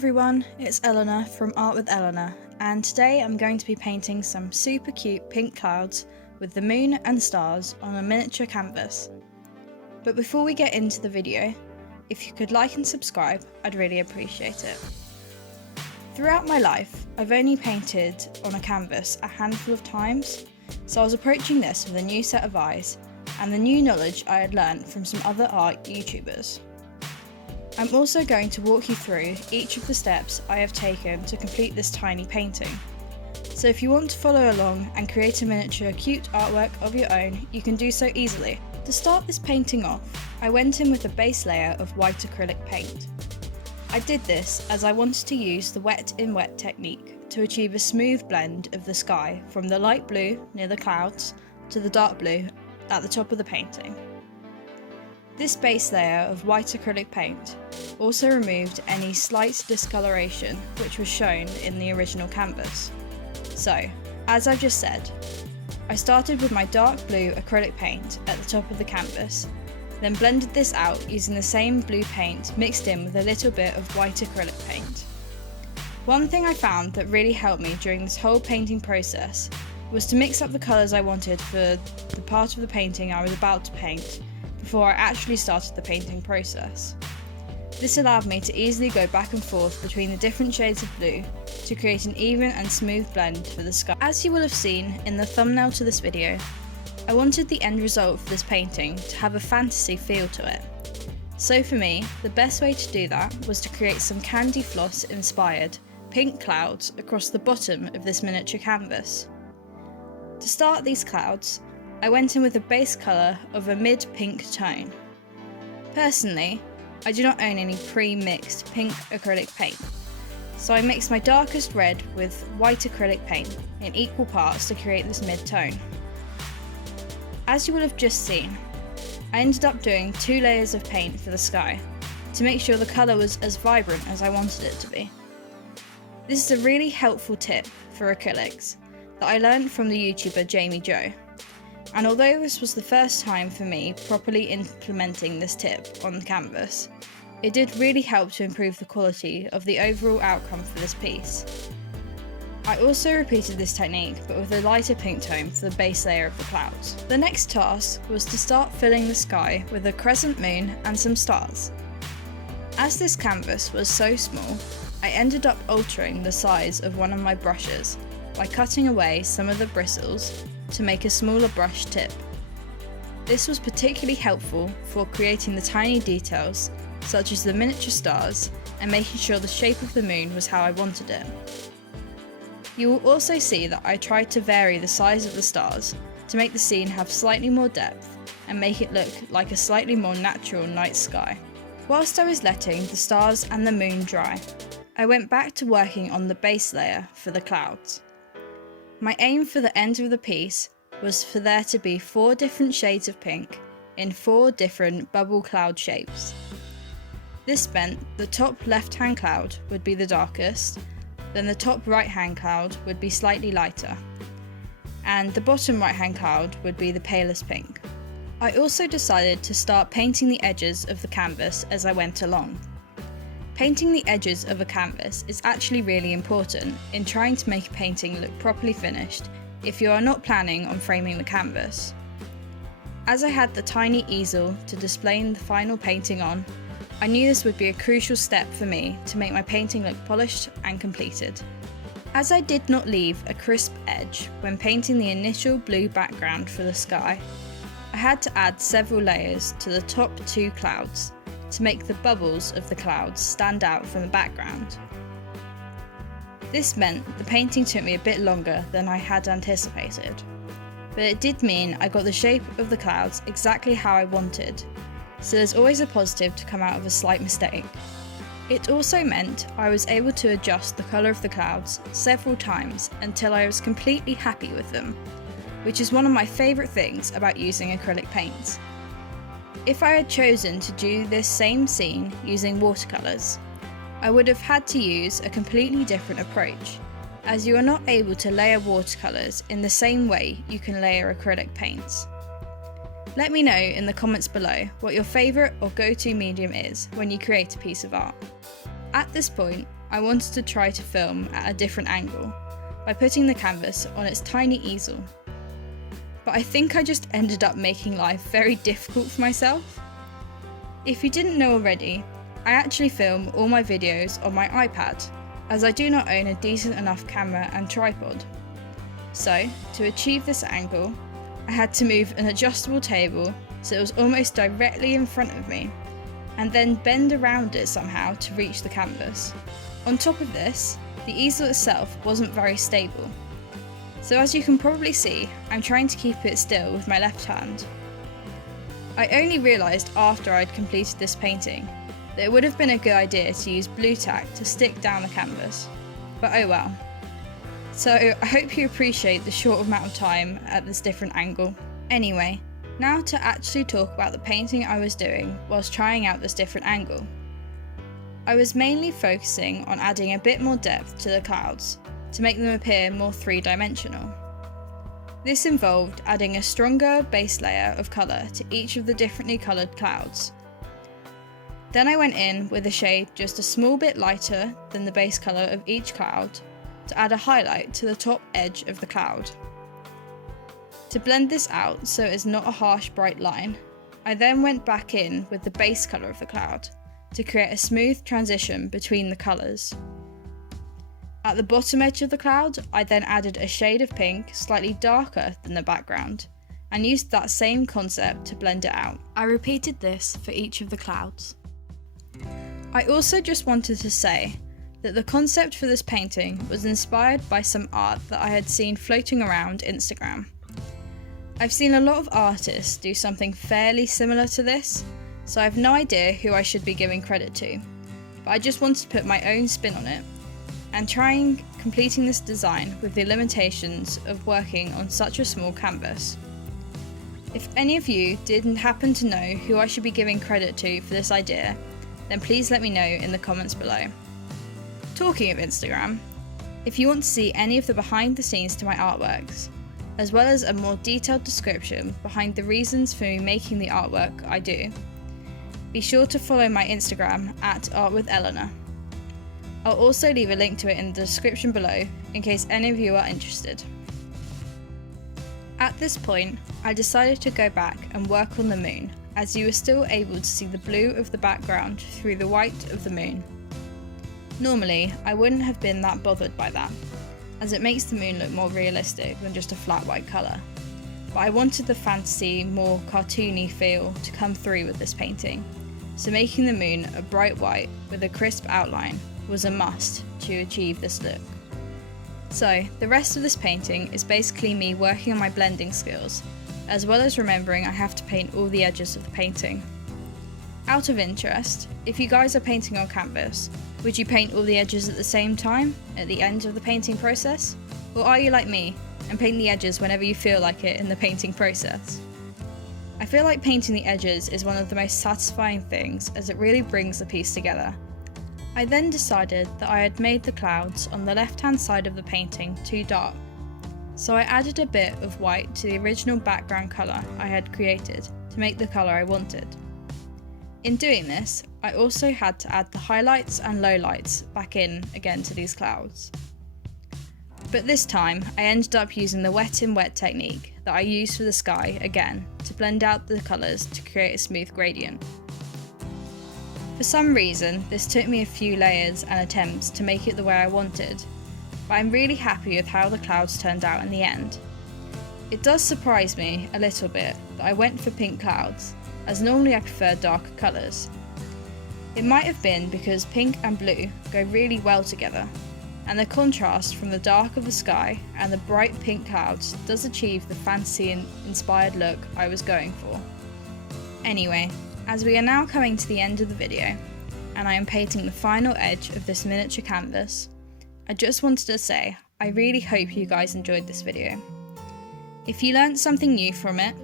everyone, it's Eleanor from Art with Eleanor, and today I'm going to be painting some super cute pink clouds with the moon and stars on a miniature canvas. But before we get into the video, if you could like and subscribe, I'd really appreciate it. Throughout my life, I've only painted on a canvas a handful of times, so I was approaching this with a new set of eyes and the new knowledge I had learned from some other art YouTubers. I'm also going to walk you through each of the steps I have taken to complete this tiny painting. So if you want to follow along and create a miniature cute artwork of your own, you can do so easily. To start this painting off, I went in with a base layer of white acrylic paint. I did this as I wanted to use the wet in wet technique to achieve a smooth blend of the sky from the light blue near the clouds to the dark blue at the top of the painting. This base layer of white acrylic paint also removed any slight discoloration which was shown in the original canvas. So, as I've just said, I started with my dark blue acrylic paint at the top of the canvas, then blended this out using the same blue paint mixed in with a little bit of white acrylic paint. One thing I found that really helped me during this whole painting process was to mix up the colours I wanted for the part of the painting I was about to paint before I actually started the painting process. This allowed me to easily go back and forth between the different shades of blue to create an even and smooth blend for the sky. As you will have seen in the thumbnail to this video, I wanted the end result for this painting to have a fantasy feel to it. So for me, the best way to do that was to create some candy floss inspired pink clouds across the bottom of this miniature canvas. To start these clouds, I went in with a base colour of a mid-pink tone. Personally, I do not own any pre-mixed pink acrylic paint, so I mixed my darkest red with white acrylic paint in equal parts to create this mid-tone. As you will have just seen, I ended up doing 2 layers of paint for the sky to make sure the colour was as vibrant as I wanted it to be. This is a really helpful tip for acrylics that I learned from the YouTuber Jamie Joe. And although this was the first time for me properly implementing this tip on the canvas, it did really help to improve the quality of the overall outcome for this piece. I also repeated this technique but with a lighter pink tone for the base layer of the clouds. The next task was to start filling the sky with a crescent moon and some stars. As this canvas was so small, I ended up altering the size of one of my brushes by cutting away some of the bristles to make a smaller brush tip. This was particularly helpful for creating the tiny details such as the miniature stars and making sure the shape of the moon was how I wanted it. You will also see that I tried to vary the size of the stars to make the scene have slightly more depth and make it look like a slightly more natural night sky. Whilst I was letting the stars and the moon dry, I went back to working on the base layer for the clouds. My aim for the end of the piece was for there to be 4 different shades of pink in 4 different bubble cloud shapes. This meant the top left-hand cloud would be the darkest, then the top right-hand cloud would be slightly lighter, and the bottom right-hand cloud would be the palest pink. I also decided to start painting the edges of the canvas as I went along. Painting the edges of a canvas is actually really important in trying to make a painting look properly finished if you are not planning on framing the canvas. As I had the tiny easel to display the final painting on, I knew this would be a crucial step for me to make my painting look polished and completed. As I did not leave a crisp edge when painting the initial blue background for the sky, I had to add several layers to the top 2 clouds to make the bubbles of the clouds stand out from the background. This meant the painting took me a bit longer than I had anticipated, but it did mean I got the shape of the clouds exactly how I wanted, so there's always a positive to come out of a slight mistake. It also meant I was able to adjust the colour of the clouds several times until I was completely happy with them, which is one of my favourite things about using acrylic paints. If I had chosen to do this same scene using watercolours, I would have had to use a completely different approach, as you are not able to layer watercolours in the same way you can layer acrylic paints. Let me know in the comments below what your favourite or go-to medium is when you create a piece of art. At this point, I wanted to try to film at a different angle by putting the canvas on its tiny easel. But I think I just ended up making life very difficult for myself. If you didn't know already, I actually film all my videos on my iPad, as I do not own a decent enough camera and tripod. So, to achieve this angle, I had to move an adjustable table so it was almost directly in front of me, and then bend around it somehow to reach the canvas. On top of this, the easel itself wasn't very stable. So as you can probably see, I'm trying to keep it still with my left hand. I only realised after I'd completed this painting that it would have been a good idea to use blue tack to stick down the canvas, but oh well. So I hope you appreciate the short amount of time at this different angle. Anyway, now to actually talk about the painting I was doing whilst trying out this different angle. I was mainly focusing on adding a bit more depth to the clouds to make them appear more three-dimensional. This involved adding a stronger base layer of colour to each of the differently coloured clouds. Then I went in with a shade just a small bit lighter than the base colour of each cloud to add a highlight to the top edge of the cloud. To blend this out so it is not a harsh bright line, I then went back in with the base colour of the cloud to create a smooth transition between the colours. At the bottom edge of the cloud, I then added a shade of pink slightly darker than the background and used that same concept to blend it out. I repeated this for each of the clouds. I also just wanted to say that the concept for this painting was inspired by some art that I had seen floating around Instagram. I've seen a lot of artists do something fairly similar to this, so I have no idea who I should be giving credit to, but I just wanted to put my own spin on it and trying completing this design with the limitations of working on such a small canvas. If any of you didn't happen to know who I should be giving credit to for this idea, then please let me know in the comments below. Talking of Instagram, if you want to see any of the behind the scenes to my artworks, as well as a more detailed description behind the reasons for me making the artwork I do, be sure to follow my Instagram at artwitheleanor. I'll also leave a link to it in the description below in case any of you are interested. At this point, I decided to go back and work on the moon, as you were still able to see the blue of the background through the white of the moon. Normally, I wouldn't have been that bothered by that, as it makes the moon look more realistic than just a flat white colour, but I wanted the fantasy, more cartoony feel to come through with this painting, so making the moon a bright white with a crisp outline was a must to achieve this look. So, the rest of this painting is basically me working on my blending skills, as well as remembering I have to paint all the edges of the painting. Out of interest, if you guys are painting on canvas, would you paint all the edges at the same time, at the end of the painting process? Or are you like me, and paint the edges whenever you feel like it in the painting process? I feel like painting the edges is one of the most satisfying things, as it really brings the piece together. I then decided that I had made the clouds on the left-hand side of the painting too dark, so I added a bit of white to the original background colour I had created to make the colour I wanted. In doing this, I also had to add the highlights and lowlights back in again to these clouds. But this time, I ended up using the wet in wet technique that I used for the sky again to blend out the colours to create a smooth gradient. For some reason, this took me a few layers and attempts to make it the way I wanted, but I'm really happy with how the clouds turned out in the end. It does surprise me a little bit that I went for pink clouds, as normally I prefer darker colours. It might have been because pink and blue go really well together, and the contrast from the dark of the sky and the bright pink clouds does achieve the fantasy and inspired look I was going for. Anyway, as we are now coming to the end of the video, and I am painting the final edge of this miniature canvas, I just wanted to say I really hope you guys enjoyed this video. If you learned something new from it,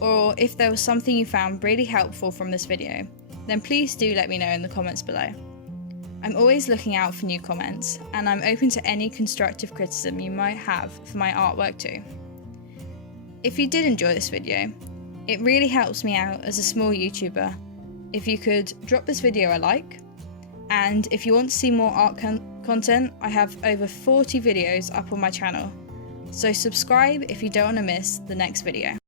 or if there was something you found really helpful from this video, then please do let me know in the comments below. I'm always looking out for new comments, and I'm open to any constructive criticism you might have for my artwork too. If you did enjoy this video, it really helps me out as a small YouTuber if you could drop this video a like, And if you want to see more art content, I have over 40 videos up on my channel. So subscribe if you don't want to miss the next video.